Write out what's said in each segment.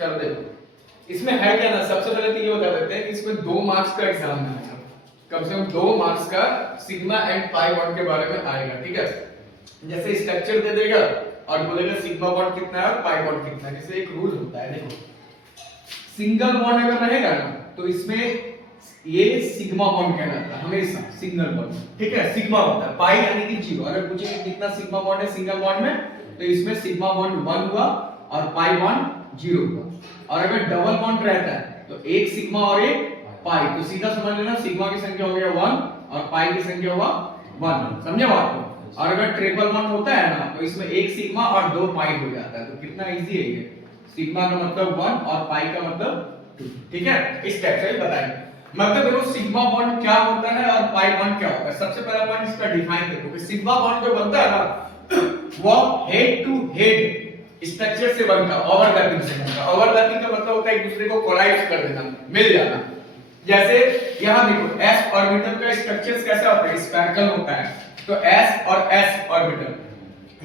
चलो देखो इसमें है क्या ना, सबसे पहले तो ये बता देते हैं कि इसमें 2 मार्क्स का एग्जाम है, कम से कम 2 मार्क्स का सिग्मा एंड पाई बॉन्ड के बारे में आएगा, ठीक है। जैसे स्ट्रक्चर दे देगा और बोलेगा सिग्मा बॉन्ड कितना है और पाई बॉन्ड कितना है। जैसे एक रूल होता है, देखो सिंगल बॉन्ड अगर रहेगा ना तो इसमें ये सिग्मा बॉन्ड कहलाता है, हमेशा सिंगल बॉन्ड, ठीक है। सिग्मा होता है, पाई यानी कि 0। अगर पूछे कि कितना सिग्मा बॉन्ड है सिंगल बॉन्ड में, तो इसमें सिग्मा बॉन्ड 1 हुआ और पाई बॉन्ड 0 हुआ। और अगर डबल बॉन्ड रहता है तो एक सिग्मा और एक पाई, तो सीधा समझ लेना सिग्मा की संख्या हो गया 1 और पाई की संख्या हुआ 1, समझे बात को। और अगर ट्रिपल बॉन्ड होता है ना तो इसमें एक सिग्मा और 2 पाई हो जाता है। तो कितना इजी है ये, सिग्मा का मतलब 1 और पाई का मतलब 2, ठीक है। इस टाइप से बताएंगे। मतलब देखो सिग्मा बॉन्ड क्या होता है और पाई बॉन्ड क्या होता है। सबसे पहला पॉइंट इसका डिफाइन देखो कि सिग्मा बॉन्ड जो बनता है ना वो हेड टू हेड स्ट्रक्चर से बनता है, ओवरलैपिंग से बनता है। ओवरलैपिंग का मतलब होता है एक दूसरे को कोलाइड कर देना, मिल जाना। जैसे यहां देखो s ऑर्बिटल का स्ट्रक्चर कैसा होता है, स्फेरिकल होता है। तो s और s ऑर्बिटल,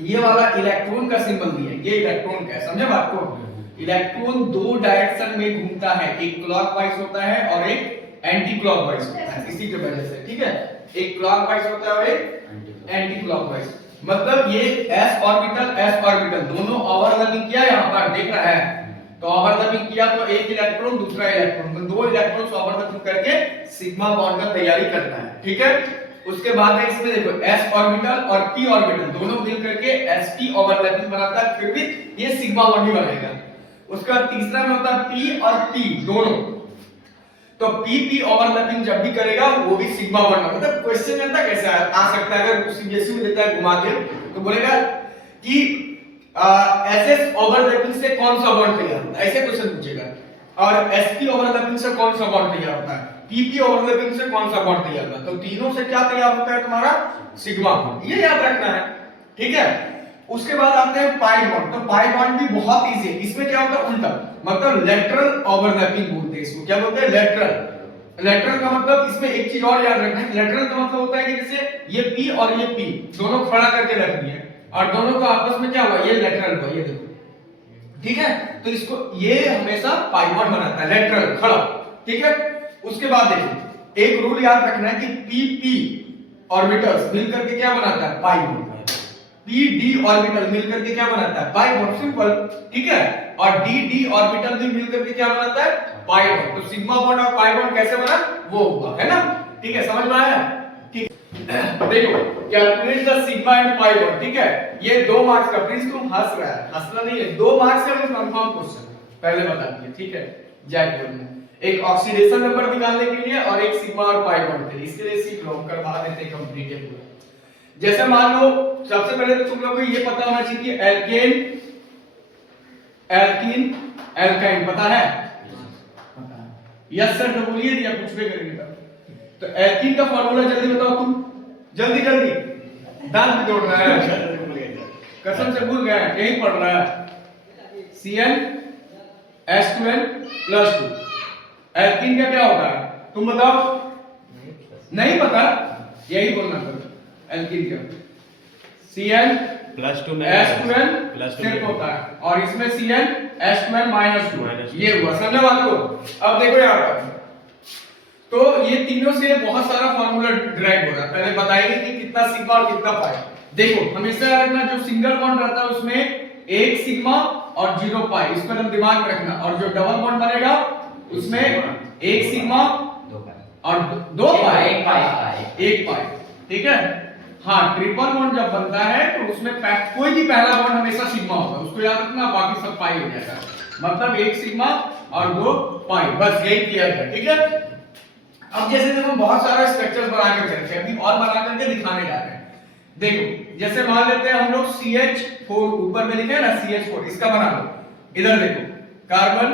ये वाला इलेक्ट्रॉन का सिंबल दिया है, ये इलेक्ट्रॉन का है, समझे बात को। इलेक्ट्रॉन 2 डायरेक्शन में घूमता है, एक क्लॉकवाइज होता है और एक एंटी क्लॉकवाइज होता है, इसी की वजह से, ठीक है। एक क्लॉकवाइज होता है और एक एंटी क्लॉकवाइज। मतलब ये s ऑर्बिटल दोनों ओवरलैपिंग किया, यहां पर देख रहा है तो ओवरलैपिंग किया तो एक इलेक्ट्रॉन दूसरा इलेक्ट्रॉन, तो 2 इलेक्ट्रॉन्स ओवरलैपिंग करके सिग्मा बॉन्ड का तैयारी करता है, ठीक है। उसके बाद है इसमें देखो s ऑर्बिटल और p ऑर्बिटल दोनों मिल करके sp ओवरलैपिंग बनाता है, फिर भी ये सिग्मा बॉन्ड ही बनेगा। उसका तीसरा में होता है p और p दोनों, तो p ओवरलैपिंग जब भी करेगा वो भी सिग्मा बॉन्ड। मतलब क्वेश्चन में कैसा आ सकता है, अगर सीबीएसई में देता है घुमा के तो बोलेगा कि ss ओवरलैपिंग से कौन सा बॉन्ड तैयार होता है, ऐसे क्वेश्चन पूछेगा। और sp ओवरलैपिंग से कौन सा बॉन्ड तैयार होता है, pp ओवरलैपिंग से कौन सा बॉन्ड तैयार होता है। तो तीनों से क्या तैयार होता है तुम्हारा सिग्मा बॉन्ड, ये याद रखना है, ठीक है। उसके बाद आते हैं पाई बॉन्ड। तो पाई बॉन्ड भी बहुत इजी है, इसमें क्या होता है उल्टा, मतलब लेटरल ओवरलैपिंग बोलते हैं इसको। क्या बोलते हैं, लेटरल। लेटरल का मतलब इसमें एक चीज और याद रखना है, लेटरल का मतलब होता है कि जैसे ये p और ये p दोनों खड़ा करके रख दिए और दोनों का आपस में क्या हुआ, ये लेटरल हुआ, ये देखो, ठीक है। तो इसको ये हमेशा पाई बॉन्ड बनाता है, लेटरल खड़ा, ठीक है। उसके बाद देखिए एक रूल याद रखना है कि pp ऑर्बिटल्स मिलकर के क्या बनाता है, पाई बॉन्ड। pd ऑर्बिटल मिलकर के क्या बनाता है, पाई बॉन्ड, सिंपल, ठीक है। और dd ऑर्बिटल भी मिलकर के क्या बनाता है, पाई बॉन्ड। तो सिग्मा बॉन्ड और पाई बॉन्ड कैसे बना, वो हुआ, है ना, ठीक है, समझ में आया, ठीक। देखो calculate the sigma and pi bond, ठीक है। ये 2 मार्क्स का, प्लीज तुम हंस रहा है, हंसना नहीं है, 2 मार्क्स का कंफर्म क्वेश्चन पहले बता दिए, ठीक है। जैक में एक ऑक्सीडेशन नंबर निकालने के लिए और एक सिग्मा और पाई बॉन्ड के लिए, इसके लिए सीख लो, करवा देते हैं कंप्लीट है पूरा। जैसे मान लो सबसे पहले तो तुम लोगों को ये पता होना चाहिए कि एल्केन एल्कीन एल्काइन पता है, पता है, यस सर तो बोलिए या कुछ भी करेंगे। तो एल्कीन का फार्मूला जल्दी बताओ तुम, जल्दी जल्दी, दांत भी तोड़ रहा है, कसम से भूल गया, यही पढ़ रहा है, CnH2n+2। एल्कीन का क्या होता है तुम बताओ, नहीं पता, यही बोलना करो। एल्कीन का CnH2n सिर्फ होता है और इसमें CnH2n-2, ये हुआ, समझे बात को। अब देखो यहाँ पर तो ये तीनों से बहुत सारा फार्मूला ड्राइव हो रहा है। पहले बताएंगे कि कितना सिग्मा और कितना पाई। देखो हमेशा रखना जो सिंगल बॉन्ड रहता है उसमें एक सिग्मा और 0 पाई, इस पर हम दिमाग में रखना। और जो डबल बॉन्ड बनेगा उसमें एक सिग्मा और 2 पाई, एक पाई, ठीक है। हाँ ट्रिपल बॉन्ड जब बनता है तो उसमें कोई भी पहला बॉन्ड हमेशा सिग्मा होगा, उसको याद रखना, बाकी सब पाई हो जाएगा। मतलब एक सिग्मा और 2 पाई, बस यही क्लियर है, ठीक है। अब जैसे देखो बहुत सारा स्ट्रक्चर्स बना के चलते हैं, अभी और बना करके दिखाने जा रहे हैं। देखो जैसे मान लेते हैं हम लोग CH4, ऊपर में लिखा है ना CH4, इसका बना लो। इधर देखो कार्बन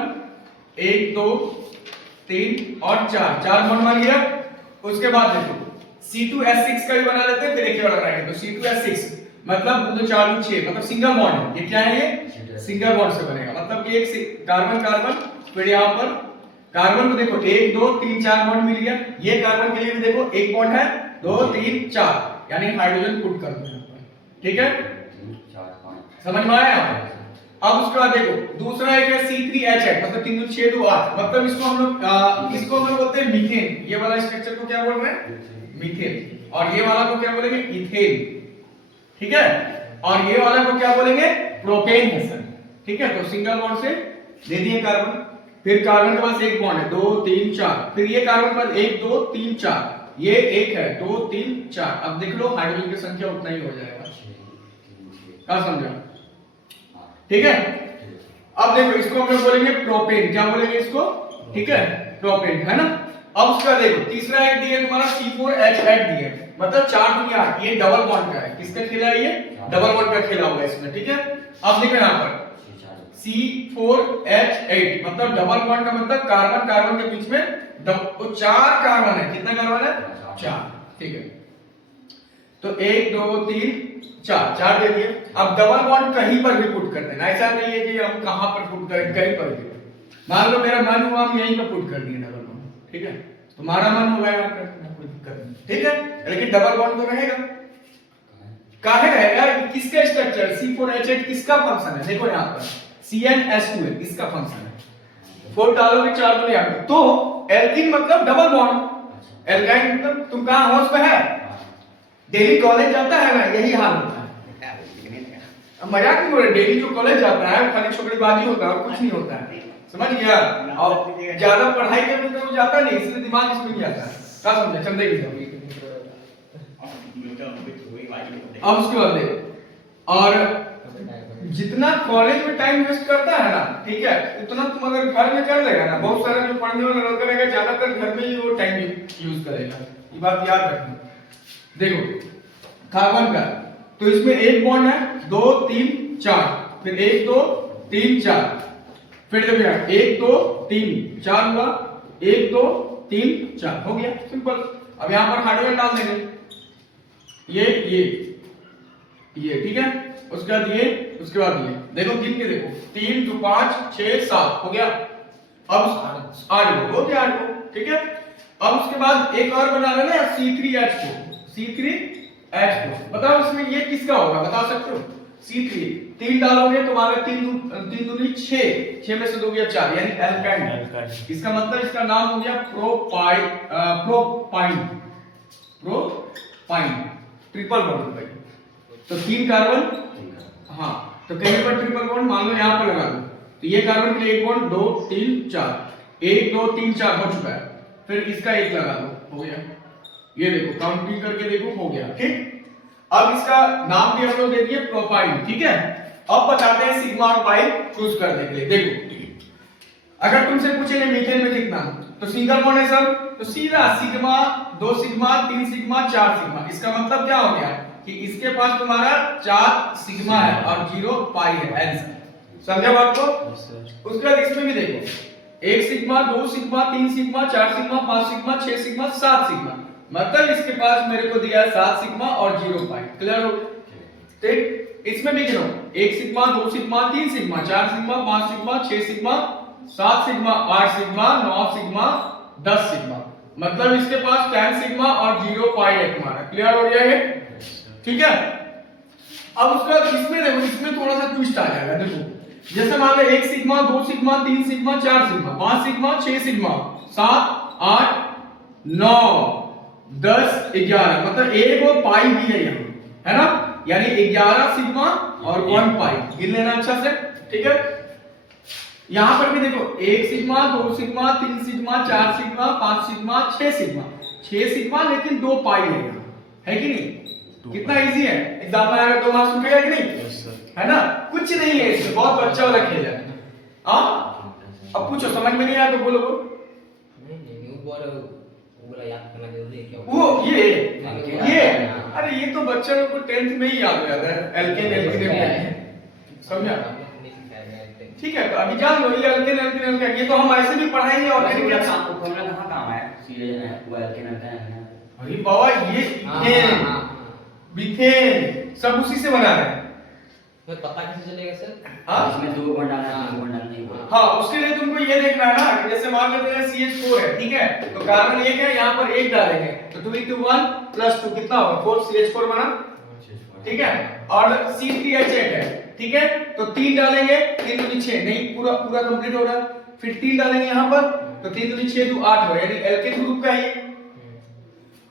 1 2 3 और 4 बॉन्ड बन गया। उसके बाद देखो C2H6 का भी बना लेते हैं, फिर एक और बनाएंगे। तो C2H6 मतलब 2 4 6, मतलब सिंगल बॉन्ड, ये क्या है, ये सिंगल बॉन्ड से बनेगा। मतलब कि एक कार्बन कार्बन, फिर यहाँ पर कार्बन को देखो 1 2 3 4 बॉन्ड मिल गया। ये कार्बन के लिए भी देखो एक बॉन्ड है, 2 3 4, यानी हाइड्रोजन पुट कर दो, ठीक है, समझ में आया। अब उसके बाद देखो दूसरा एक है C3H8 मतलब 3 2 6 2 8 मतलब इसको हम लोग इसको हम लोग बोलते हैं मीथेन। ये वाला स्ट्रक्चर को क्या बोल रहे हैं? मीथेन। और ये वाला को क्या बोलेंगे? इथेन। ठीक है, और ये वाला को क्या बोलेंगे? प्रोपेन है सर। ठीक है, तो सिंगल बॉन्ड से दे दिए कार्बन, फिर कार्बन के पास एक बॉन्ड है 2 3 4, फिर ये कार्बन के पास 1 2 3 4, ये एक है 2 3 4। अब देख लो हाइड्रोजन की संख्या उतना ही हो जाएगा। क्या समझा? ठीक है, अब देखो इसको हम लोग बोलेंगे प्रोपेन। क्या बोलेंगे इसको? ठीक है, प्रोपेन है ना। अब उसका देखो तीसरा एक दिया तुम्हारा C4H8 दिया, मतलब 4 दूनी 8, ये डबल बॉन्ड का है। किसका खेला है? ये डबल बॉन्ड का खेला होगा इसमें। ठीक है, अब देखो यहाँ पर C4H8 मतलब डबल बॉन्ड का मतलब कार्बन कार्बन के बीच में तो 4 कार्बन है। कितना कार्बन है? 4। ठीक है, तो 1 2 3 4 दे दिए। अब डबल बॉन्ड कहीं पर भी पुट कर देना, ऐसा नहीं है कि हम कहां पर पुट करें, कहीं पर भी। मान लो मेरा मन हुआ हम यहीं पर पुट कर दिए डबल बॉन्ड। ठीक है, तुम्हारा मन होगा यहाँ पर, कोई दिक्कत नहीं। ठीक है, लेकिन डबल बॉन्ड तो रहेगा। काहे रहेगा? किसका स्ट्रक्चर? C4H8 किसका फंक्शन है? देखो यहाँ पर CnH2 है, इसका फंक्शन है। 4 डालोगे 4 दूनी 8, तो एल्कीन मतलब डबल बॉन्ड। एल्काइन मतलब तुम कहां होश में है? डेली कॉलेज जाता है ना, यही हाल होता है। अब मजाक नहीं हो रहा, डेली जो कॉलेज जाता है खाली छोकरीबाजी होता है और कुछ नहीं होता है, समझ गया? और ज्यादा पढ़ाई करने में तो जाता नहीं, इसलिए दिमाग इसमें नहीं आता है। क्या समझे? चंदे की अब उसके बाद देखो, और जितना कॉलेज में टाइम वेस्ट करता है ना, ठीक है, उतना तुम अगर घर में कर लेगा ना, बहुत सारा जो पढ़ने वाला लड़का रहेगा ज्यादातर घर में ही वो टाइम यूज करेगा। ये बात याद रखना। देखो कार्बन का तो इसमें एक बॉन्ड है 2 3 4, फिर 1 2 3 4, फिर देखो यार 1 2 3 4 हुआ, 1 2 3 4 हो गया, सिंपल। अब यहां पर हाइड्रोजन डाल देंगे, ये ठीक है, उसके बाद ये, उसके बाद ये। देखो गिन के देखो 3 2 5 6 7 हो गया। अब 8 हो गया 8 को। ठीक है, अब उसके बाद एक और बना लेना C3H को। बताओ इसमें ये किसका होगा? बता सकते हो? C3 3 डालोगे तो माने 3 दूनी 6, 6 में से 2 गया 4, यानी एल्काइन। इसका मतलब इसका नाम हो गया प्रोपाइन। ट्रिपल बॉन्ड भाई। तो 3 कार्बन, हाँ, तो कहीं पर ट्रिपल बॉन्ड मान लो यहां पर लगा दो, तो ये कार्बन के लिए एक बॉन्ड 2 3 4, 1 2 3 4 हो चुका है। फिर इसका एक लगा दो, हो गया। ये देखो काउंटिंग करके देखो, हो गया। ठीक, अब इसका नाम भी हम लोग दे दिए प्रोपाइन। ठीक है, अब बताते हैं सिग्मा और पाई चूज करने के लिए। देखो अगर तुमसे पूछेंगे मीथेन में कितना, तो सिंगल बॉन्ड है सब, तो सीधा सिग्मा 2 सिग्मा 3 सिग्मा 4 सिग्मा। इसका मतलब क्या हो गया कि इसके पास तुम्हारा 4 सिग्मा है और 0 पाई है, आंसर। समझा बात को? उसके बाद इसमें भी देखो 1 sigma 2 sigma 3 sigma 4 sigma 5 sigma 6 sigma 7 sigma, मतलब इसके पास मेरे को दिया 7 सिग्मा और 0 पाई। क्लियर हो? ठीक, इसमें भी गिनो 1 sigma 2 sigma 3 sigma 4 sigma 5 sigma 6 sigma 7 sigma 8 sigma 9 sigma 10 sigma, मतलब इसके पास 10 सिग्मा और 0 पाई है तुम्हारा। क्लियर हो गया ये? ठीक है, अब उसके बाद इसमें देखो, इसमें थोड़ा सा ट्विस्ट आ जाएगा। देखो जैसे मान लो 1 sigma 2 sigma 3 sigma 4 sigma 5 sigma 6 sigma 7 8 9 10 11, मतलब एक वो पाई भी है यहाँ, है ना, यानी 11 सिग्मा और 1 पाई। गिन लेना अच्छा से। ठीक है, यहां पर भी देखो 1 sigma 2 sigma 3 sigma 4 sigma 5 sigma 6 sigma 6 sigma, लेकिन 2 पाई है यहाँ, है कि नहीं? कितना इजी है, एग्जाम में आएगा 2 मार्क्स उठेगा कि नहीं? है ना, कुछ नहीं है इसमें, बहुत अच्छा वाला खेल है। अब पूछो, समझ में नहीं आया तो बोलो। याद करना जरूरी है क्या? वो ये अरे ये तो बच्चे लोग को 10th में ही याद हो जाता है, एल्केन एल्कीन, समझा? ठीक है, तो अभी जान लो ये एल्केन एल्कीन, ये तो हम ऐसे भी पढ़ाएंगे। और फॉर्मूला कहां काम है? सीधे वो एल्केन एल्केन। अरे बाबा ये इथेन मीथेन सब उसी से बना रहे हैं। तो पता कैसे चलेगा सर? हां, इसमें 2 बॉन्ड डालना है, 3 बॉन्ड डालना है। हां, उसके लिए तुमको ये देखना है ना, जैसे मान लेते हैं CH4 है, ठीक है, तो कार्बन 1 है, यहां पर 1 डालेंगे तो 2 into 1 + 2 कितना होगा? 4 CH4 बना, ठीक है, और C3H8 है, ठीक है, तो 3 डालेंगे, 3 दूनी 6, नहीं पूरा पूरा कंप्लीट हो रहा है। फिर 3 डालेंगे यहाँ पर, तो 3 दूनी 6 2 8 हो, यानी एल्केन ग्रुप का है ये।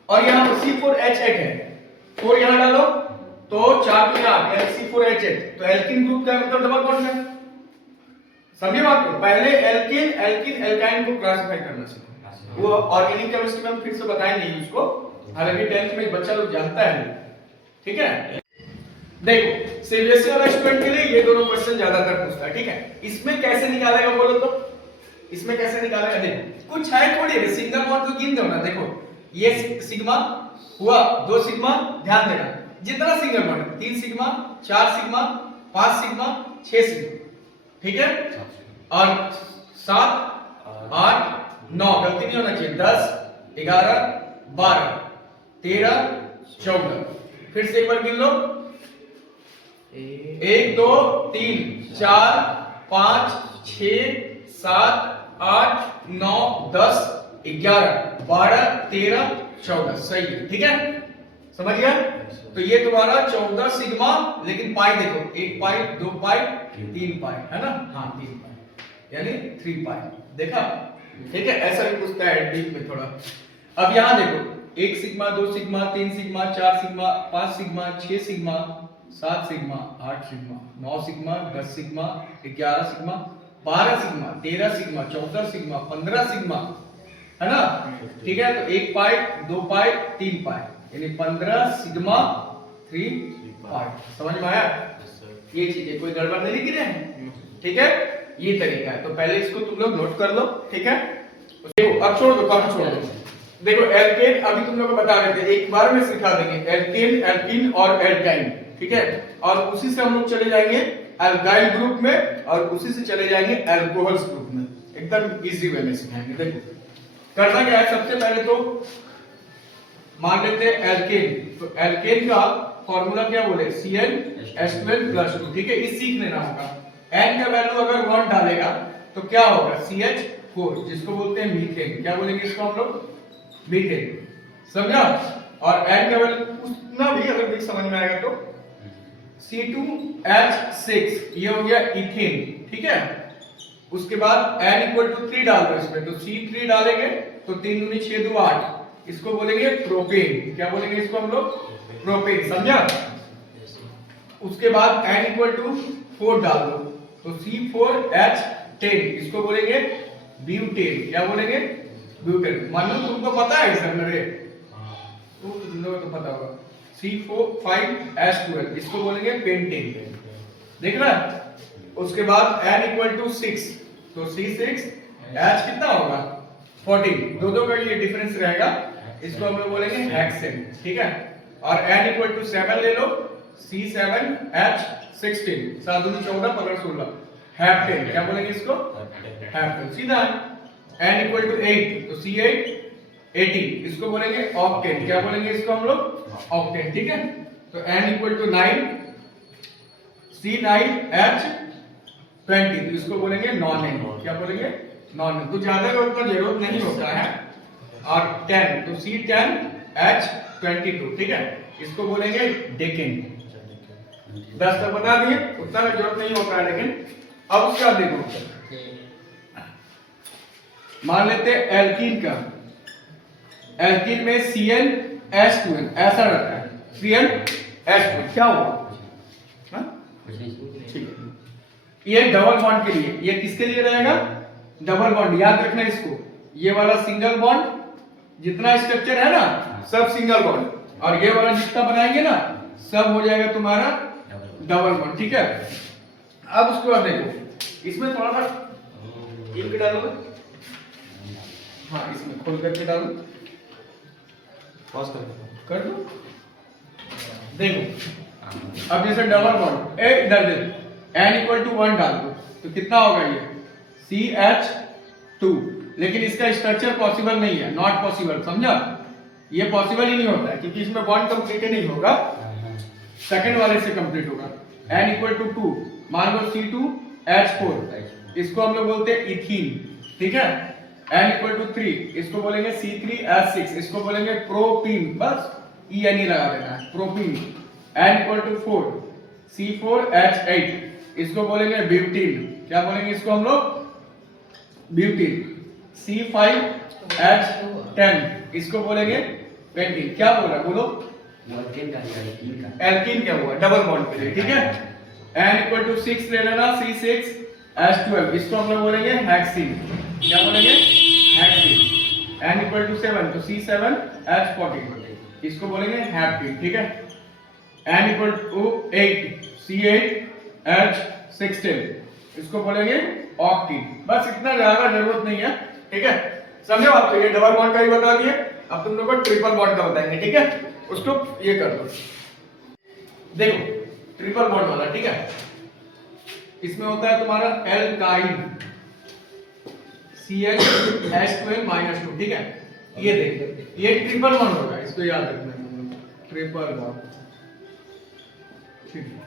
और यहाँ पर C4H8 है, 4 यहाँ डालो तो 4 दूनी 8, यानी C4H8, तो एल्केन ग्रुप का मतलब डबल बॉन्ड है। समझे बात को? पहले एल्केन एल्किन एल्काइन को क्लासिफाई करना सीखो, वो ऑर्गेनिक केमिस्ट्री में हम फिर से बताएंगे उसको, हालांकि 10th में बच्चा लोग जानता है, ठीक है। देखो सीबीएसई वाला स्टूडेंट के लिए ये दोनों क्वेश्चन ज्यादातर पूछता है, ठीक है। इसमें कैसे निकालेगा बोलो तो, इसमें कैसे निकालेगा? देखो कुछ है थोड़ी है, सिंगल बॉन्ड तो गिन दो ना। देखो ये सिग्मा हुआ, 2 सिग्मा, ध्यान देना जितना single bond, 3 sigma, 4 sigma, 5 sigma, 6 sigma, ठीक है। और 7 8 9, गलती नहीं होना चाहिए, 10 11 12 13 14, फिर से एक बार गिन लो, 1 2 3 4 5 6 7 8 9 10 11 12 13 14, सही है, ठीक है, समझ गया। तो ये तुम्हारा 14 सिग्मा, लेकिन पाई देखो, 1 पाई 2 पाई 3 पाई, है ना, हाँ 3 पाई, यानी 3 पाई, देखा, ठीक है। ऐसा भी पूछता है डीप में थोड़ा। अब यहां देखो 1 sigma, 2 sigma, 3 sigma, 4 sigma, 5 sigma, 6 sigma, 7 sigma, 8 sigma, 9 sigma, 10 sigma, 11 sigma, 12 sigma, 13 sigma, 14 sigma, 15 sigma, है ना, ठीक है। तो 1 पाई 2 पाई 3 पाई, यानी 15 सिग्मा 3 पाई, समझ में आया? ये चीज है, कोई गड़बड़ नहीं लिख रहे हैं, ठीक है, ये तरीका है। तो पहले इसको तुम लोग नोट कर लो, ठीक है। देखो अब छोड़ दो, काम छोड़ दो। देखो एल्केन अभी तुम लोग को बता रहे थे, एक बार में सिखा देंगे एल्केन, एल्कीन और एल्काइन, ठीक है। और उसी से हम लोग चले जाएंगे एल्काइल ग्रुप में, और उसी से चले जाएंगे अल्कोहल्स ग्रुप में, एकदम इजी वे में सिखाएंगे। देखो करना क्या है, सबसे पहले तो मान लेते हैं एल्केन, तो एल्केन का फॉर्मूला क्या बोले, CnH12+2, ठीक है, इस सीख लेना होगा। N का वैल्यू अगर 1 डालेगा तो क्या होगा, CH4, जिसको बोलते हैं मीथेन, क्या बोलेंगे इसको हम लोग, मीथेन, समझा। और N का वैल्यू उतना भी अगर नहीं समझ में आएगा तो C2H6, ये हो गया इथेन, ठीक है। उसके बाद N = 3 डाल दो इसमें, तो C3 डालेंगे तो 3 दूनी 6 2 8, इसको बोलेंगे प्रोपेन, क्या बोलेंगे इसको हम लोग, प्रोपेन, समझा। उसके बाद N = 4 डाल दो, तो C4H10, इसको बोलेंगे ब्यूटेन, क्या बोलेंगे, ब्यूटेन। मान लो तुमको पता है सर, मेरे तुम लोगों को पता होगा, C5H12, इसको बोलेंगे पेंटेन, देख रहा है। उसके बाद N = 6, तो C6H कितना होगा, 14, दो का ये डिफरेंस रहेगा, इसको हम लोग बोलेंगे हेक्सेन, ठीक है। और N = 7 ले लो, C7H16, 7 दूनी 14 15 16, हेप्टेन, क्या बोलेंगे इसको, हेप्टेन, सीधा। N = 8, तो C8 इसको बोलेंगे ऑक्टेन, क्या बोलेंगे इसको हम लोग, ऑक्टेन, ठीक है। तो N = 9, C9H20, तो इसको बोलेंगे नॉनेन, क्या बोलेंगे, नॉनेन। तो ज्यादा का उतना जरूरत नहीं होता है। और 10, तो C10H22, ठीक है, इसको बोलेंगे डेकेन। 10 तक बता दिए, उतना का जरूरत नहीं होता है, लेकिन अब उसका देखो, मान लेते हैं एल्कीन का, एल्कीन में CnH2n ऐसा रहता है, CnH2, क्या होगा, ठीक है। ये डबल बॉन्ड के लिए, ये किसके लिए रहेगा, डबल बॉन्ड, याद रखना इसको, ये वाला सिंगल बॉन्ड, जितना स्ट्रक्चर है ना सब सिंगल बॉन्ड, और ये वाला जितना बनाएंगे ना सब हो जाएगा तुम्हारा डबल बॉन्ड, ठीक है। अब उसके बाद देखो, इसमें थोड़ा सा इंक डालो, हाँ इसमें खोल करके डालो, पॉज कर दो। देखो अब जैसे डबल बॉन्ड, एक इधर दे, N = 1 डाल दो, तो कितना होगा ये, CH2, लेकिन इसका स्ट्रक्चर पॉसिबल नहीं है, नॉट पॉसिबल, समझा। ये पॉसिबल ही नहीं होता है, क्योंकि इसमें बॉन्ड कंप्लीट नहीं होगा, सेकंड वाले से कंप्लीट होगा। N = 2, मान लो C2H4, इसको हम लोग बोलते हैं इथीन, ठीक है। N = 3, इसको बोलेंगे C3H6, इसको बोलेंगे प्रोपीन, बस ENE लगा देना है, प्रोपीन। N = 4, C4H8, इसको बोलेंगे ब्यूटीन। क्या बोलेंगे इसको हम लोग? ब्यूटीन। C5H10, इसको बोलेंगे पेंटीन। क्या बोला बोलो? एल्केन का एल्कीन क्या हुआ? डबल बॉन्ड पे, ठीक है। N=6 ले लेना, C6H12, इसको हम लोग बोलेंगे हेक्सीन। क्या बोलेंगे? हेक्सीन। N=7 तो C7H14, इसको बोलेंगे हैप्टीन, ठीक है। N=8 C8H16, इसको बोलेंगे ऑक्टीन। बस इतना ज्यादा जरूरत नहीं है, ठीक है। समझो आप? तो ये डबल बॉन्ड का ही बता दिए, अब तुम लोग को ट्रिपल बॉन्ड का बताएंगे, ठीक है। उसको ये कर दो, देखो ट्रिपल बॉन्ड वाला, ठीक है। इसमें होता है तुम्हारा एल्काइन CH2H12-2, ठीक है। ये देखो, ये ट्रिपल बॉन्ड होगा, इसको याद रखना है, ट्रिपल बॉन्ड, ठीक है।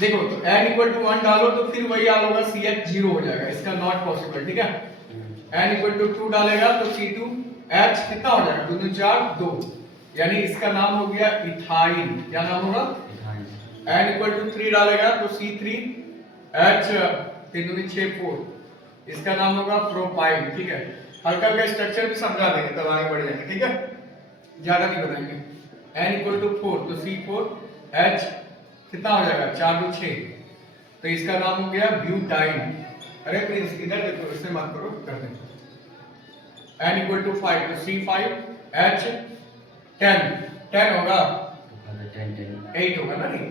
देखो तो N=1 डालो तो फिर वही हाल होगा, CH0 हो जाएगा, इसका नॉट पॉसिबल, ठीक है। N=2 डालेगा तो C2H कितना हो जाएगा? 2 2 4 2, यानी इसका नाम हो गया इथाइन। क्या नाम होगा? N=3 डालेगा तो C3H 3 2 6 4, इसका नाम होगा प्रोपाइन, ठीक है। हल्का का स्ट्रक्चर भी समझा देंगे तब आगे बढ़ जाएंगे, ठीक है, ज्यादा नहीं बताएंगे। N=4 तो C4H कितना हो जाएगा? 4 2 6, तो इसका नाम हो गया ब्यूटाइन। अरे प्लीज इधर देखो, इससे मत करो, कर दे। N=5 तो C5H10 10 होगा, 8 होगा ना? नहीं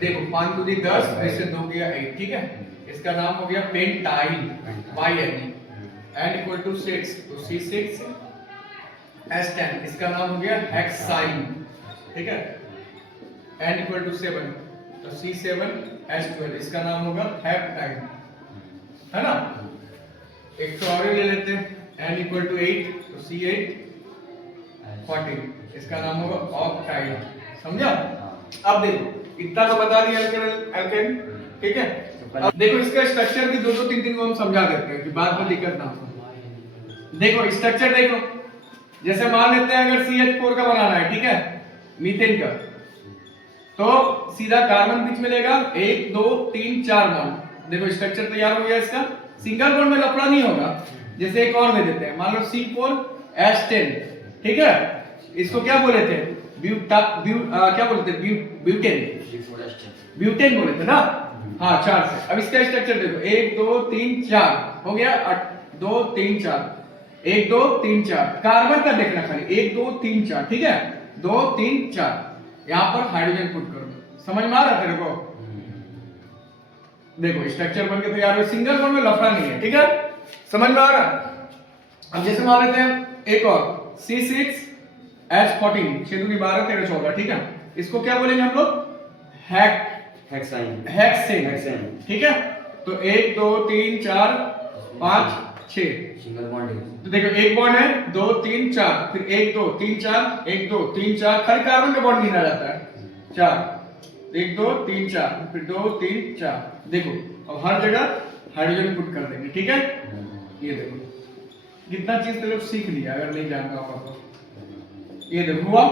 देखो 5 2 10, इससे 2 गया 8, ठीक है। इसका नाम हो गया पेंटाइन, YN। N=6 तो C6H10, इसका नाम हो गया हेक्साइन, ठीक है। N=7 तो C7H12, इसका नाम होगा हेप्टाइन, है ना। एक तो और ले लेते हैं, N=8 तो C814, इसका नाम होगा ऑक्टाइन, समझा? अब देखो इतना तो बता दिया एल्केन, ठीक है। अब देखो इसका स्ट्रक्चर भी 2 2 3 3 को हम समझा देते हैं कि बाद में दिक्कत ना हो। देखो स्ट्रक्चर देखो, जैसे मान लेते हैं अगर CH4 का बनाना है, ठीक है, मीथेन का, तो सीधा कार्बन बीच में लेगा 1 2 3 4 बॉन्ड। देखो स्ट्रक्चर तैयार हो गया इसका। सिंगल बॉन्ड में लफड़ा नहीं होगा। जैसे एक और ले देते हैं, मान लो C4H10, ठीक है, इसको क्या बोले थे? क्या बोलते थे? ब्यूटेन, ब्यूटेन बोले थे ना। हाँ 4 से। अब इसका स्ट्रक्चर देखो, 1 2 3 4 हो गया, 2 3 4 1 2 3 4। कार्बन का देखना खाली, 1 2 3 4, ठीक है, 2 3 4, यहाँ पर हाइड्रोजन पुट कर दो। समझ में आ रहा है तेरे को? देखो स्ट्रक्चर बन के तैयार हो, सिंगल बॉन्ड में लफड़ा नहीं है, ठीक है, समझ में आ रहा है? अब जैसे मान लेते हैं एक और C6H14 6 2 12 13 14, ठीक है, इसको क्या बोलेंगे हम लोग? हेक्सेन, ठीक है। तो 1 2 3 4 5 6, सिंगल बॉन्ड है। तो देखो एक बॉन्ड है, 2 3 4, फिर 1 2 3 4 1 2 3 4, खाली कार्बन का बॉन्ड गिना जाता है 4, 1 2 3 4, फिर 2 3 4। देखो अब हर जगह हाइड्रोजन पुट कर देंगे, ठीक है। ये देखो कितना चीज तो लोग सीख लिया, अगर नहीं जानता होगा तो। ये देखो हुआ,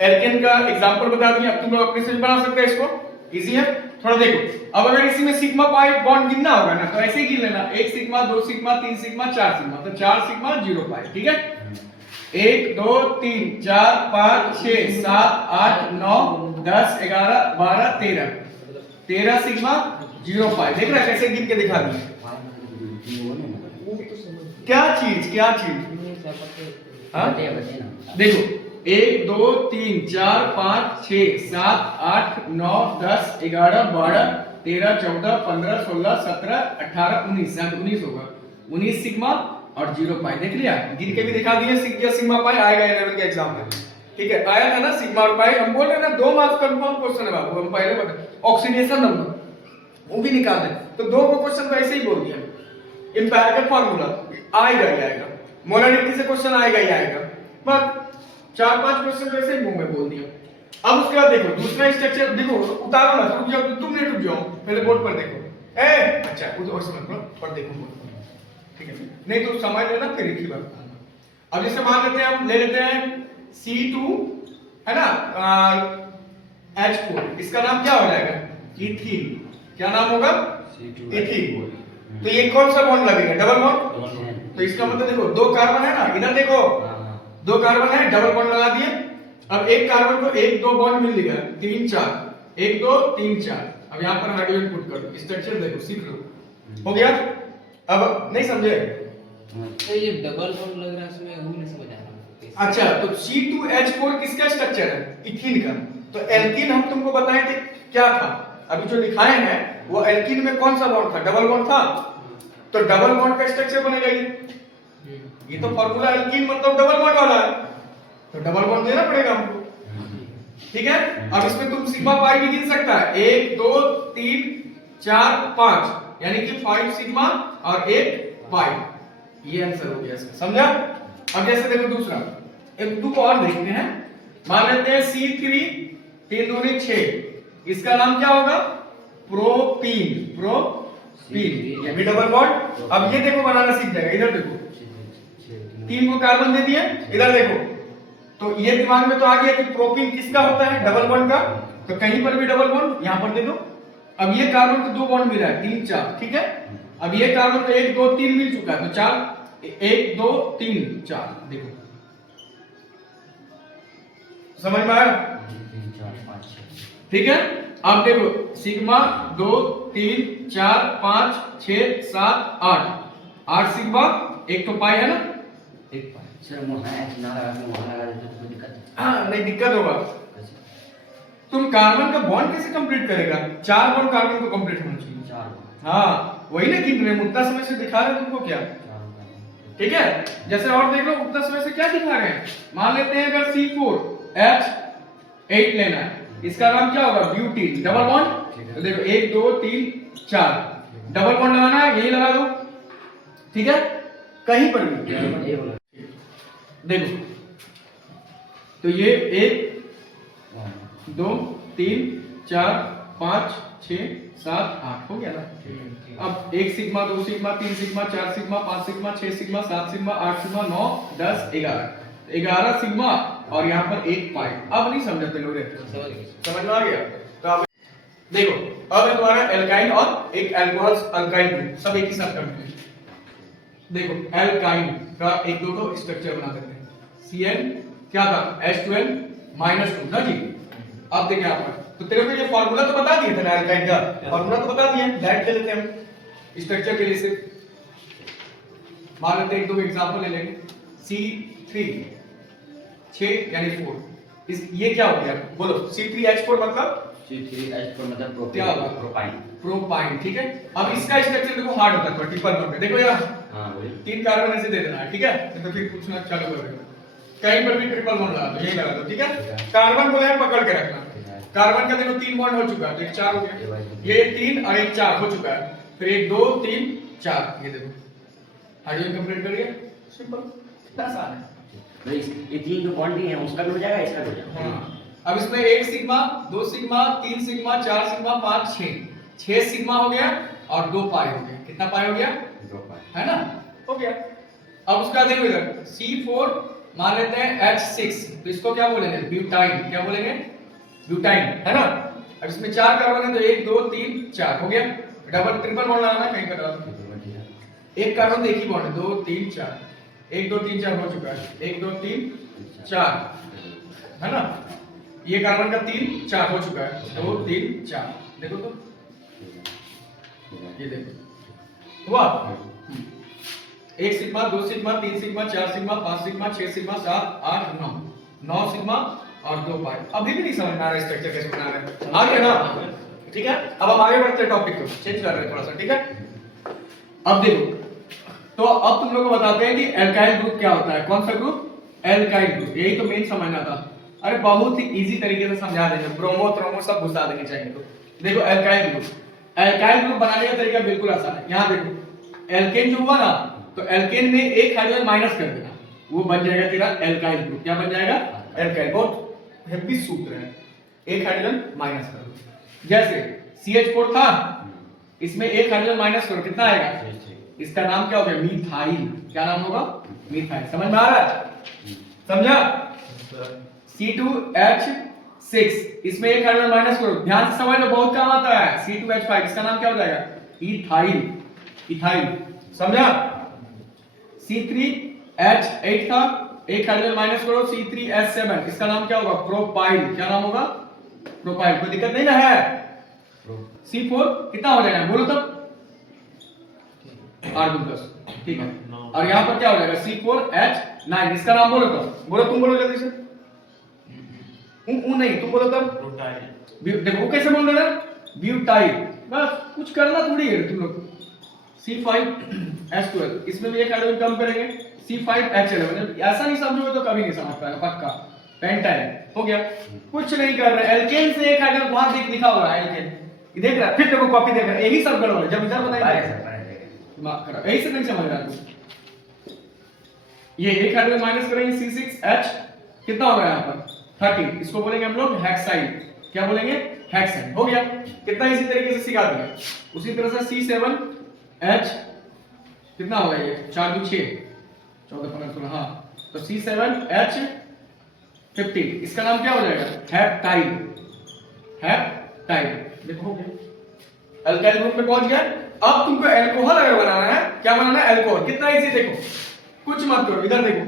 एल्केन का एग्जांपल बता दिया। अब तुम लोग अपने से भी बना सकते हैं, इसको इजी है थोड़ा। देखो अब अगर इसी में सिग्मा पाई बॉन्ड गिनना होगा ना, तो ऐसे ही गिन लेना, 1 सिग्मा 2 सिग्मा 3 सिग्मा 4 सिग्मा, तो 4 सिग्मा 0 पाई, ठीक है। 1 2 3 4 5 6 7 8 9 10 11 12 13 सिग्मा 0 पाई। देख रहा है कैसे गिन के दिखा दिए? क्या चीज हाँ देखो 1 2 3 4 5 6 7 8 9 10 11 12 13 14 15 16 17 18 19, 19 होगा, 19 सिग्मा और 0 पाई। देख लिया, गिन के भी दिखा दिए। सिग्मा पाई आएगा 11 के एग्जाम में, ठीक है, आया था ना सिग्मा और पाई। हम बोल रहे हैं ना 2 मार्क्स कंफर्म क्वेश्चन है बाबू, हम पहले बता। ऑक्सीडेशन नंबर वो भी निकाल दे, तो 2 को क्वेश्चन तो ऐसे ही बोल दिया। एम्पिरिकल फार्मूला आएगा ही आएगा, मोलारिटी से क्वेश्चन आएगा ही आएगा, बस 4-5 क्वेश्चन वैसे ही मुंह में बोल दिया। अब उसके बाद देखो दूसरा स्ट्रक्चर, देखो उतारो ना, रुक जाओ, तुम नहीं रुक जाओ, पहले बोर्ड पर देखो। अच्छा उधर से मत पर देखो बोर्ड पर, ठीक है, नहीं तो समझ लेना फिर एक ही बात। अब जैसे मान लेते हैं, हम ले लेते हैं C2 है ना H4 इसका नाम क्या हो जाएगा? इथीन। क्या नाम होगा? इथीन। तो ये कौन सा बॉन्ड लगेगा? Double bond. तो इसका मतलब देखो दो कार्बन है ना, इधर देखो दो कार्बन है, डबल बॉन्ड लगा दिए। अब एक कार्बन को एक दो बॉन्ड मिल गया, 3 4 1 2 3 4। अब यहाँ पर हाइड्रोजन पुट कर दो, स्ट्रक्चर देखो सीख लो। हो गया? अब नहीं समझे? तो ये डबल बॉन्ड लग रहा है इसमें, हम नहीं समझ आ रहा। अच्छा तो C2H4 किसका स्ट्रक्चर है? इथीन का। तो एल्कीन हम तुमको बताए थे क्या था? अभी जो लिखाए हैं वो एल्कीन में कौन सा बॉन्ड था? डबल बॉन्ड था। तो डबल बॉन्ड का स्ट्रक्चर बनेगा ये तो फॉर्मूला एल्कीन मतलब डबल बॉन्ड वाला है, तो डबल बॉन्ड देना पड़ेगा हमको। ठीक है? अब इसमें तुम सिग्मा पाई भी गिन सकता है, 1 2 3 4 5, यानी कि 5 सिग्मा और 1 पाई। ये आंसर हो गया इसका, समझा? अब जैसे देखो दूसरा, एक दो और देखते हैं। मान लेते हैं C3 3 दूनी 6, इसका नाम क्या होगा? प्रोपीन। ये भी डबल बॉन्ड। अब ये देखो बनाना सीख जाएगा, इधर देखो 3 को कार्बन दे दिए, इधर देखो, तो ये दिमाग में तो आ गया कि प्रोपीन किसका होता है? डबल बॉन्ड का। तो कहीं पर भी डबल बॉन्ड यहां पर दे दो। अब ये कार्बन को 2 बॉन्ड मिला है, 3 4, ठीक है? अब ये कार्बन को 1 2 3 मिल चुका है, तो 4 1 2 3 4। देखो समझ में आया? ठीक है? अब देखो सिग्मा 2 3 4 5 6 7 8 8 सिग्मा, एक तो पाई है ना, एक पाई। सर वहाँ H ना लगा के वहाँ लगा देते तो कोई दिक्कत नहीं। हाँ नहीं दिक्कत होगा। तुम कार्बन का बॉन्ड कैसे कंप्लीट करेगा? 4 बॉन्ड कार्बन को कंप्लीट होना चाहिए। 4 हाँ वही ना गिन रहे, उतना समय से दिखा रहे तुमको क्या। ठीक है? जैसे और देख लो उतना समय से क्या दिखा रहे हैं। मान लेते हैं अगर C4H8 लेना है, इसका नाम क्या होगा? ब्यूटीन। डबल बॉन्ड, तो देखो 1 2 3 4 डबल बॉन्ड लगाना है, यही लगा दो। ठीक है? कहीं पर भी देखो, तो ये 1 2 3 4 5 6 7 8 हो गया ना। अब 1 sigma 2 sigma 3 sigma 4 sigma 5 sigma 6 sigma 7 sigma 8 sigma 9 10 11 sigma और यहाँ पर 1 पाई। अब नहीं समझते लोग, समझ में आ गया? तो अब देखो, अब है तुम्हारा एल्काइन और एक अल्कोहल अल्काइन ग्रुप, सब एक ही साथ करते हैं। देखो एल्काइन का एक दो को स्ट्रक्चर बना देते हैं। Cn क्या था? H2n -2 ना जी। अब देखिए यहाँ पर, तो तेरे को ये फार्मूला तो बता दिए थे ना एल्काइन का, फार्मूला तो बता दिए, डायरेक्ट ले लेते हैं हम स्ट्रक्चर के लिए से। मान लेते हैं एक दो एग्जांपल ले लेंगे। C3 6 यानी 4, इस ये क्या हो गया? बोलो C3H4 मतलब C3H4 मतलब क्या होगा? प्रोपाइन। ठीक है? अब इसका स्ट्रक्चर देखो हार्ड होता है, ट्रिपल बॉन्ड पे देखो यार। हाँ वही 3 कार्बन ऐसे दे देना है, ठीक है? तो फिर पूछना चालू कर देना, कहीं पर भी ट्रिपल बॉन्ड लगा दो, यही लगा दो। ठीक है? कार्बन को यहाँ पकड़ के रखना। कार्बन का देखो 3 बॉन्ड हो चुका है, तो 1 4 हो गया, ये 3 और 1 4 हो चुका है, फिर 1 2 3 4, ये देखो हाइड्रोजन कंप्लीट कर लिया। सिंपल, इतना आसान है। तो ये 3 जो बॉन्ड है उसका भी हो जाएगा, इसका भी हो जाएगा। हाँ अब इसमें 1 sigma 2 sigma 3 sigma 4 sigma 5 6 sigma हो गया और 2 पाई हो गया। कितना पाई हो गया? 2 पाई है ना, हो गया। अब उसका देखो इधर C4 मान लेते हैं H6, तो इसको क्या बोलेंगे? ब्यूटाइन। क्या बोलेंगे? ब्यूटाइन, है ना। अब इसमें 4 कार्बन है, तो 1 2 3 4 हो गया। डबल ट्रिपल बॉन्ड लगाना कहीं पर डाल, एक कार्बन तो एक ही बॉन्ड है, 2 3 4 1 2 3 4 हो चुका है, 1 2 3 4 है ना। ये कार्बन का 3 4 हो चुका है, 2 3 4 देखो तो, ये देखो हुआ। 1 sigma 2 sigma 3 sigma 4 sigma 5 sigma 6 sigma 7 8 9 sigma और 2 पाई। अभी भी नहीं समझ में आ रहा स्ट्रक्चर कैसे बना रहे हैं, आ गया ना। ठीक है? अब हम आगे बढ़ते हैं, टॉपिक को चेंज कर रहे हैं थोड़ा सा। ठीक है? अब देखो, तो अब तुम लोग को बताते हैं कि एल्काइल ग्रुप क्या होता है। कौन सा ग्रुप? Alkyl group. यही तो मेन समझना था। अरे बहुत ही इजी तरीके से समझा देंगे, ब्रोमो थ्रोमो सब घुसा देंगे चाहिए तो। देखो एल्काइल ग्रुप बनाने का तरीका बिल्कुल आसान है। यहाँ देखो एल्केन जो हुआ ना, तो एल्केन में एक हाइड्रोजन माइनस कर देना, वो बन जाएगा तेरा एल्काइल ग्रुप। क्या बन जाएगा? एल्काइल। बहुत हेवी सूत्र है, एक हाइड्रोजन माइनस कर दो। जैसे CH4 था, इसमें एक हाइड्रोजन माइनस करो, कितना आएगा? इसका नाम क्या हो गया? मीथाइल। क्या नाम होगा? मीथाइल। समझ में आ रहा है? समझा? C2H 6 इसमें एक हाइड्रोजन माइनस करो, ध्यान से समझ लो, बहुत काम आता है। C2H5 इसका नाम क्या हो जाएगा? इथाइल। इथाइल, समझा? C3H8 था, एक हाइड्रोजन माइनस करो, C3H7 इसका नाम क्या होगा? प्रोपाइल। क्या नाम होगा? प्रोपाइल। कोई दिक्कत नहीं ना है? C4 कितना हो जाएगा बोलो तब? 8×10, ठीक है। और यहाँ पर क्या हो जाएगा? C4H9 इसका नाम बोलो तो, बोलो, तुम बोलो जल्दी से। नहीं, तुम बोलो तब। देखो वो कैसे बोल रहे हैं? ब्यूटाइल। बस कुछ करना थोड़ी है तुम लोग। C5H12 इसमें भी एक हाइड्रोजन कम करेंगे, C5H11। ऐसा नहीं समझोगे तो कभी नहीं समझ पाएगा, पक्का। पेंटाइल हो गया। कुछ नहीं कर रहे, एल्केन से एक हाइड्रोजन वहां लिखा हुआ है एल्केन, ये देख रहा है, फिर देखो कॉपी देख रहा है, यही सब गड़बड़ है। जब इधर बताएंगे दिमाग खराब, यही से नहीं समझ रहा तू। ये एक हाइड्रोजन माइनस करेंगे, C6H कितना होगा यहाँ पर? 30, इसको बोलेंगे हम लोग हेक्साइल। क्या बोलेंगे? हेक्साइल। हो गया। कितना इसी तरीके से सिखा दिया। उसी तरह से C7H कितना होगा? ये 4 2 6 14 15 16, हाँ, तो C7H15 इसका नाम क्या हो जाएगा? हेप्टाइल। हेप्टाइल, देखो हो गया। अल्काइल ग्रुप में पहुंच गया। अब तुमको अल्कोहल अगर बनाना है, क्या बनाना है? अल्कोहल। कितना इजी, देखो कुछ मत करो, इधर देखो।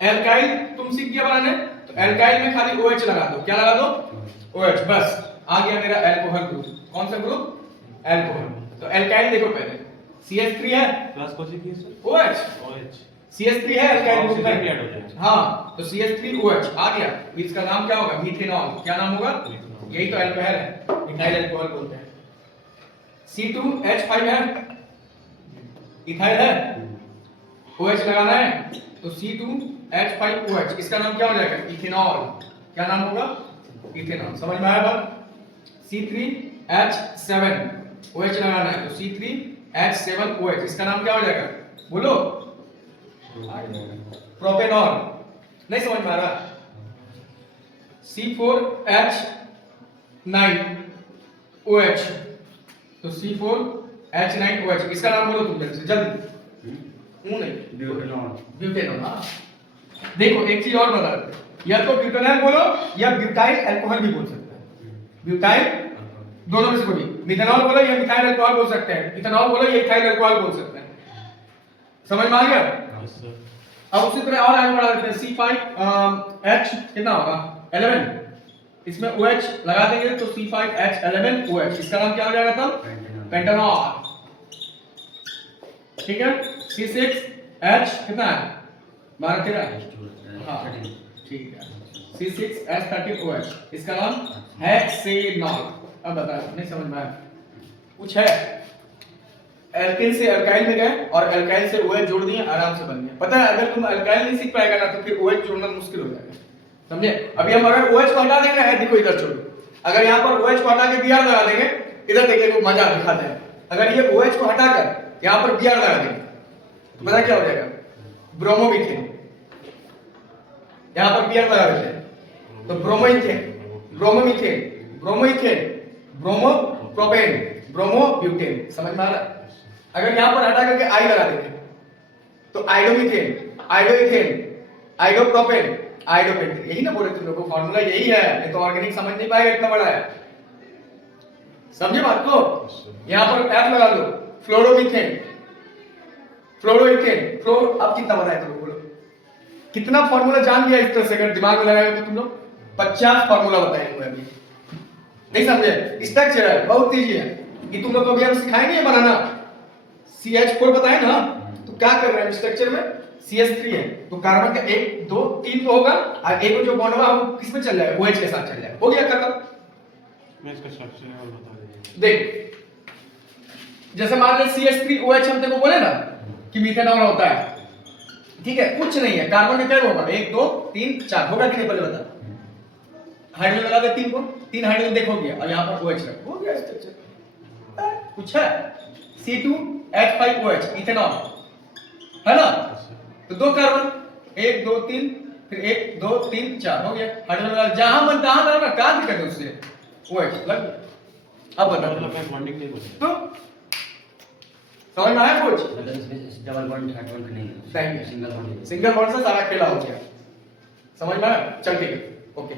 अल्काइल तुम सीख गया बनाने, तो अल्काइल में खाली OH लगा दो। क्या लगा दो? OH, बस आ गया मेरा अल्कोहल ग्रुप। कौन सा ग्रुप? अल्कोहल। तो अल्काइल देखो पहले, CH3 है, क्लास कौन सी थी सर? OH। CH3 है अल्काइल ग्रुप में, हाँ, तो CH3OH आ गया। इसका नाम क्या होगा? मीथेनॉल। क्या नाम होगा? यही तो अल्कोहल है, इथाइल अल्कोहल बोलते हैं। C2H5 है, इथाइल है, OH लगाना है, तो C2H5OH इसका नाम क्या हो जाएगा? इथेनॉल। क्या नाम होगा? इथेनॉल। समझ में आया बात? C3H7 OH लगाना है, तो C3H7OH इसका नाम क्या हो जाएगा? बोलो। प्रोपेनॉल। नहीं समझ में आ रहा? C4H9OH, तो C4H9OH इसका नाम बोलो तुम जल्दी से, जल्दी। नहीं, ब्यूटेनॉल। हाँ, देखो एक चीज और बता देते, या तो ब्यूटेनॉल बोलो या ब्यूटाइल अल्कोहल भी बोल सकते हैं। ब्यूटाइल दोनों में से कोई, मिथेनॉल बोलो या मिथाइल अल्कोहल बोल सकते हैं, इथेनॉल बोलो या इथाइल अल्कोहल बोल सकते हैं। समझ में आ गया? अब उसी तरह और आगे बढ़ा देते हैं। C5H कितना होगा? 11, इसमें OH लगा देंगे तो C5H11OH इसका नाम क्या हो जाएगा तब? पेंटानॉल। ठीक है। C6H कितना है? 12 13, हाँ ठीक है। C6H13OH इसका नाम हेक्सेनॉल। अब बता, नहीं समझ में आया? कुछ है? एल्केन से अल्काइल में गए और अल्काइल से OH जोड़ दिए, आराम से बन गया। पता है, अगर तुम अल्काइल नहीं सीख पाएगा ना तो फिर OH जोड़ना मुश्किल हो जाएगा। समझे? अभी हम अगर OH को हटा देंगे, है देखो इधर छोड़ो, अगर यहाँ पर OH को हटा के Br लगा देंगे, इधर देखिए को मजा दिखाते हैं। अगर ये OH को हटाकर यहाँ पर Br लगा देंगे तो पता क्या हो जाएगा? ब्रोमोमीथेन। यहाँ पर Br लगा देते हैं तो bromoethane, bromomethane, bromoethane, bromopropane, bromobutane. समझ में आ रहा है? अगर यहाँ पर हटा करके I लगा देंगे तो आइडोमीथेन, आइडोइथेन, आइडोप्रोपेन, आइडोपेंटेन। यही ना बोले तुम लोगों को, फार्मूला यही है। नहीं तो ऑर्गेनिक समझ नहीं पाएगा, इतना बड़ा है। समझे बात को? यहाँ पर F लगा दो, फ्लोरोमीथेन, फ्लोरोइथेन, फ्लोर। अब कितना बताया तुम लोग बोलो? कितना फार्मूला जान गया इस तरह से? अगर दिमाग में लगाएगा तो तुम लोग 50 फार्मूला बताएंगे अभी। नहीं समझे? स्ट्रक्चर है, बहुत इजी है। ये तुम लोग को अभी हम सिखाएंगे बनाना। CH4 बताए ना, तो क्या कर रहे हैं स्ट्रक्चर में? CH3 है तो कार्बन का 1 2 3 तो होगा, और एक जो बॉन्ड होगा वो किस में चल जाएगा? OH के साथ चल जाएगा। हो गया खत्म। मैं इसका स्ट्रक्चर और बता दीजिए। देख, जैसे मान ले CH3OH हम तेरे को बोले ना कि मीथेनॉल होता है, ठीक है? कुछ नहीं है, कार्बन में क्या होगा? 1 2 3 4 होगा कि नहीं? पहले बता। हाइड्रोजन लगा दे 3 को, 3 हाइड्रोजन देखो गया, और यहाँ पर OH रख, हो गया स्ट्रक्चर। कुछ है? C2H5OH इथेनॉल है ना, तो 2 कार्बन, 1 2 3, फिर 1 2 3 4 हो गया। हाइड्रोजन जहां मन तहां लगाना, क्या दिक्कत है उससे? OH लग गया। अब बता, मतलब मैं बॉन्डिंग नहीं बोल तो समझ में आया कुछ? डबल बॉन्ड थर्ड बॉन्ड नहीं, नहीं, सिंगल बॉन्ड। सिंगल बॉन्ड से सारा खेला हो गया। समझ में आया? चल ठीक है, ओके।